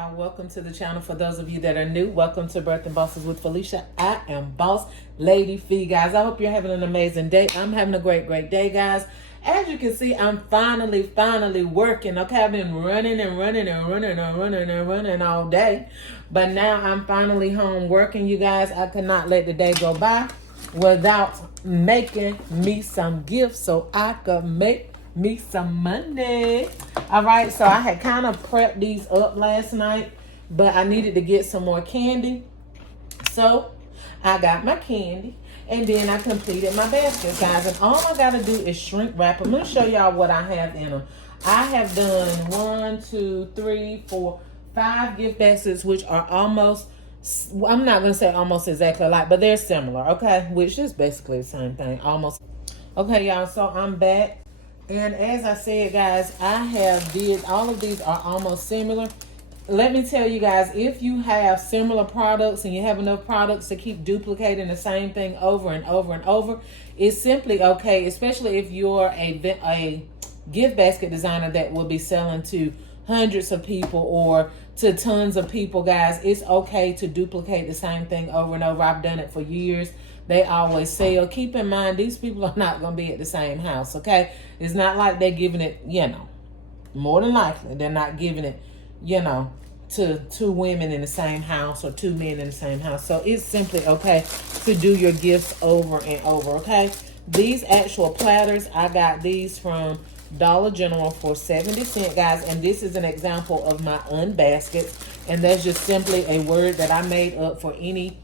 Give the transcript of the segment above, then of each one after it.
y'all. Welcome to the channel. For those of you that are new, welcome to Birthing Bosses with Felicia. I am Boss Lady Fee, guys. I hope you're having an amazing day. I'm having a great day, guys. As you can see, I'm finally working. Okay, I've been running all day. But now I'm finally home working, you guys. I could not let the day go by without making me some gifts so I could make me some money. All right, so I had kind of prepped these up last night, but I needed to get some more candy. So I got my candy and then I completed my basket, guys. And all I gotta do is shrink wrap them. Let me show y'all what I have in them. I have done 5 gift baskets, which are almost, I'm not gonna say almost exactly alike, but they're similar, okay? Which is basically the same thing, almost. Okay, y'all, so I'm back. And as I said, guys, all of these are almost similar. Let me tell you guys, if you have similar products and you have enough products to keep duplicating the same thing over and over, it's simply okay, especially if you're a gift basket designer that will be selling to hundreds of people or to tons of people, guys. It's okay to duplicate the same thing over and over. I've done it for years. They always sell. Keep in mind, these people are not going to be at the same house, okay? It's not like they're giving it, more than likely, they're not giving it, to 2 women in the same house or 2 men in the same house. So it's simply okay to do your gifts over and over, okay? These actual platters, I got these from Dollar General for 70 cents, guys. And this is an example of my Unbaskets. And that's just simply a word that I made up for any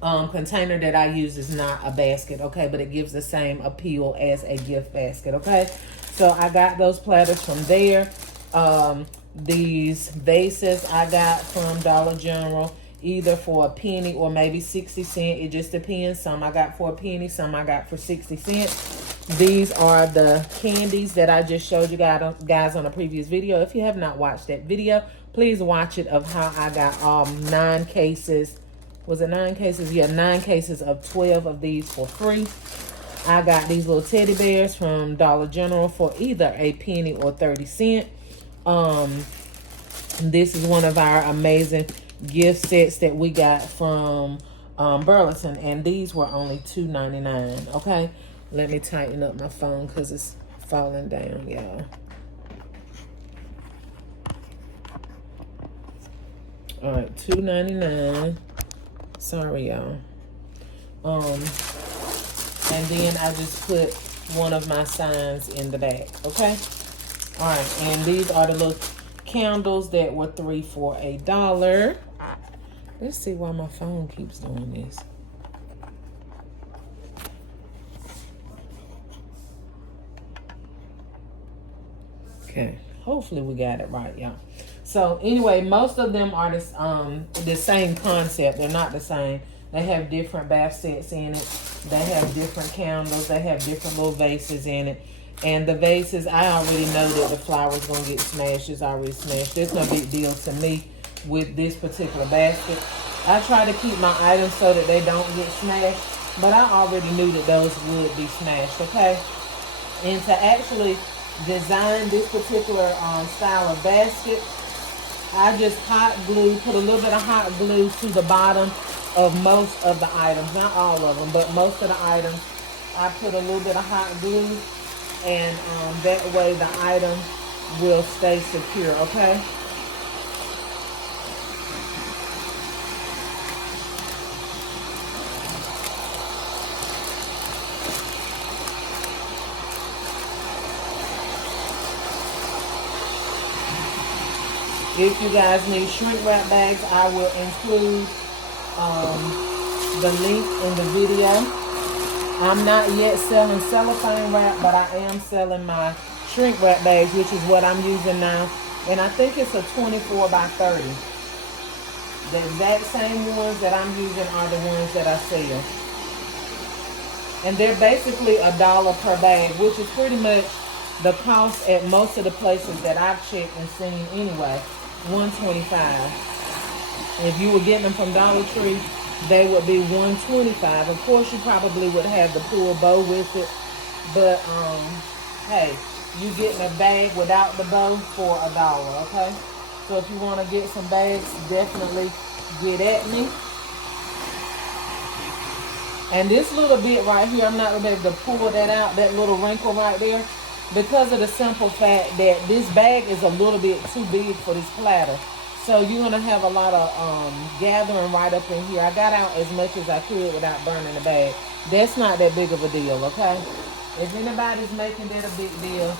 container that I use. Is not a basket, okay, but it gives the same appeal as a gift basket, okay? So I got those platters from there. These vases I got from Dollar General, either for a penny or maybe 60 cents. It just depends. Some I got for a penny, some I got for 60 cents. These are the candies that I just showed you guys on a previous video. If you have not watched that video, please watch it, of how I got 9 cases. Was it 9 cases? Yeah, 9 cases of 12 of these for free. I got these little teddy bears from Dollar General for either a penny or 30 cents. This is one of our amazing gift sets that we got from Burlington, and these were only $2.99. Okay, let me tighten up my phone because it's falling down, y'all. All right, $2.99. Sorry, y'all. And then I just put one of my signs in the back, okay? All right, and these are the little candles that were 3 for $1. Let's see why my phone keeps doing this. Okay, hopefully we got it right, y'all. So anyway, most of them are the same concept. They're not the same. They have different bath sets in it. They have different candles. They have different little vases in it. And the vases, I already know that the flower's going to get smashed. It's already smashed. There's no big deal to me with this particular basket. I try to keep my items so that they don't get smashed. But I already knew that those would be smashed, okay? And to actually design this particular style of basket, I just put a little bit of hot glue to the bottom of most of the items. Not all of them, but most of the items. I put a little bit of hot glue, and that way the item will stay secure, okay? If you guys need shrink wrap bags, I will include the link in the video. I'm not yet selling cellophane wrap, but I am selling my shrink wrap bags, which is what I'm using now. And I think it's a 24 by 30. The exact same ones that I'm using are the ones that I sell. And they're basically $1 per bag, which is pretty much the cost at most of the places that I've checked and seen anyway. $1.25. If you were getting them from Dollar Tree, they would be $1.25. Of course, you probably would have the pull bow with it, but hey, you getting a bag without the bow for $1, okay? So if you want to get some bags, definitely get at me. And this little bit right here, I'm not going to be able to pull that out, that little wrinkle right there, because of the simple fact that this bag is a little bit too big for this platter. So you're going to have a lot of gathering right up in here. I got out as much as I could without burning the bag. That's not that big of a deal, okay? If anybody's making that a big deal,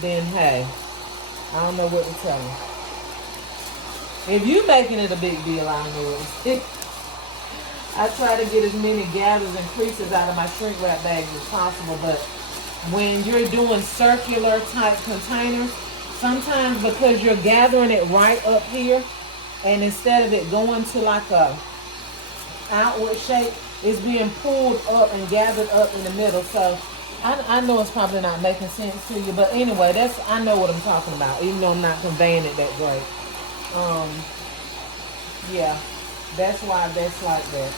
then hey, I don't know what to tell them. If you making it a big deal, I don't know what to say. I try to get as many gathers and creases out of my shrink wrap bags as possible, but when you're doing circular type containers, sometimes because you're gathering it right up here, and instead of it going to like a outward shape, it's being pulled up and gathered up in the middle. So I know it's probably not making sense to you, but anyway, I know what I'm talking about, even though I'm not conveying it that great. Yeah, that's why that's like that.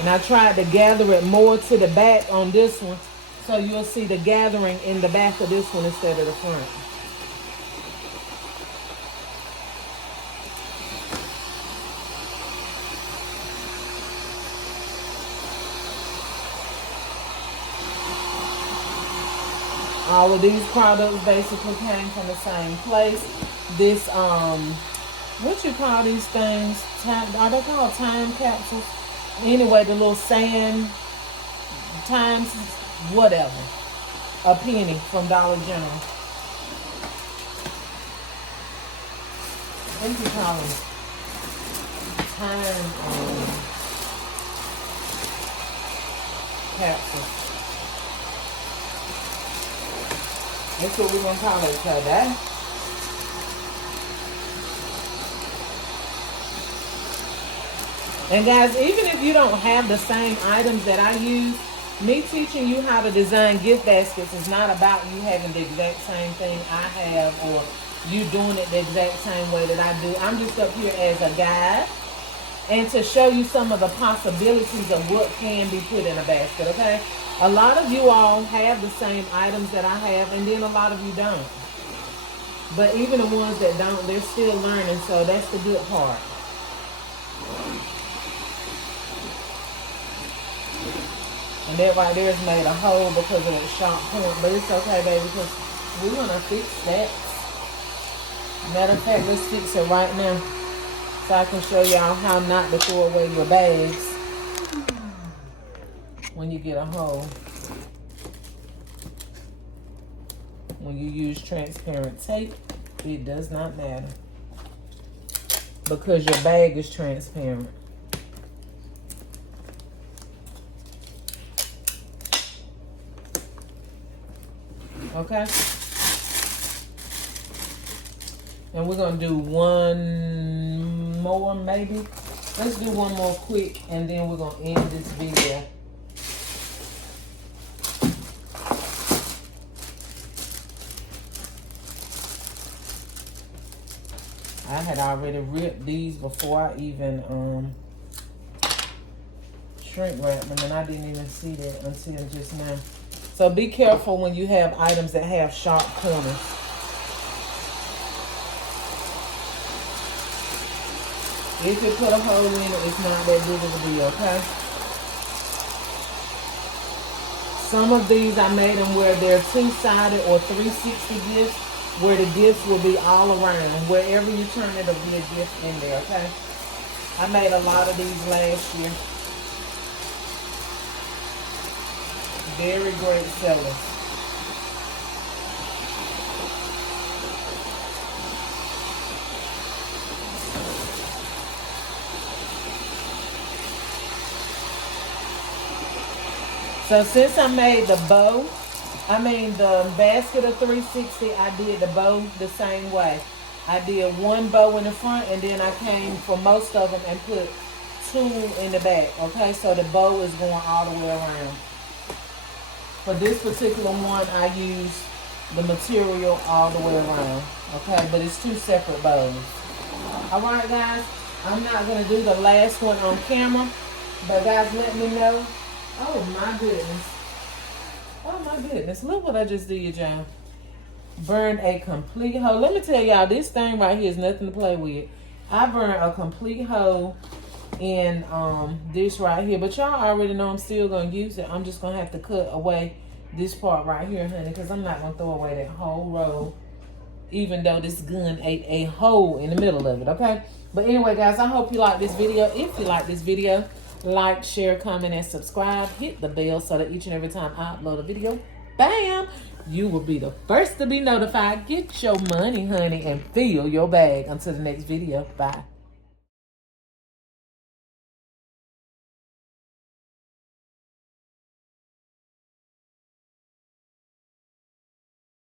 And I tried to gather it more to the back on this one, so you'll see the gathering in the back of this one instead of the front. All of these products basically came from the same place. This, what you call these things? Are they called time capsules? Anyway, the little sand times, whatever. A penny from Dollar General. What do you call them? Time capsules. That's what we're going to call it today. And guys, even if you don't have the same items that I use, me teaching you how to design gift baskets is not about you having the exact same thing I have or you doing it the exact same way that I do. I'm just up here as a guide and to show you some of the possibilities of what can be put in a basket, okay? A lot of you all have the same items that I have, and then a lot of you don't. But even the ones that don't, they're still learning, so that's the good part. And that right there is made a hole because of that sharp point, but it's okay, baby, because we're going to fix that. Matter of fact, let's fix it right now so I can show y'all how not to throw away your bags when you get a hole. When you use transparent tape, it does not matter because your bag is transparent. Okay? And we're going to do one more, maybe. Let's do one more quick, and then we're going to end this video. I had already ripped these before I even shrink wrapped them, and I didn't even see that until just now. So be careful when you have items that have sharp corners. If you put a hole in it, it's not that big of a deal, okay? Some of these I made them where they're two-sided or 360 gifts, where the gifts will be all around. Wherever you turn it, it'll be a gift in there, okay? I made a lot of these last year. Very great sellers. So since I made the bow, the basket of 360, I did the bow the same way. I did one bow in the front, and then I came for most of them and put two in the back. Okay, so the bow is going all the way around. For this particular one, I used the material all the way around. Okay, but it's two separate bows. Alright guys, I'm not going to do the last one on camera, but guys, let me know. Oh my goodness. Oh my goodness. Look what I just did, y'all. burned a complete hole. Let me tell y'all, this thing right here is nothing to play with. I burned a complete hole in this right here, but y'all already know I'm still gonna use it. I'm just gonna have to cut away this part right here, honey, because I'm not gonna throw away that whole roll, even though this gun ate a hole in the middle of it. Okay, but anyway, guys, I hope you like this video. If you like this video, like, share, comment, and subscribe. Hit the bell so that each and every time I upload a video, bam, you will be the first to be notified. Get your money, honey, and fill your bag. Until the next video, bye.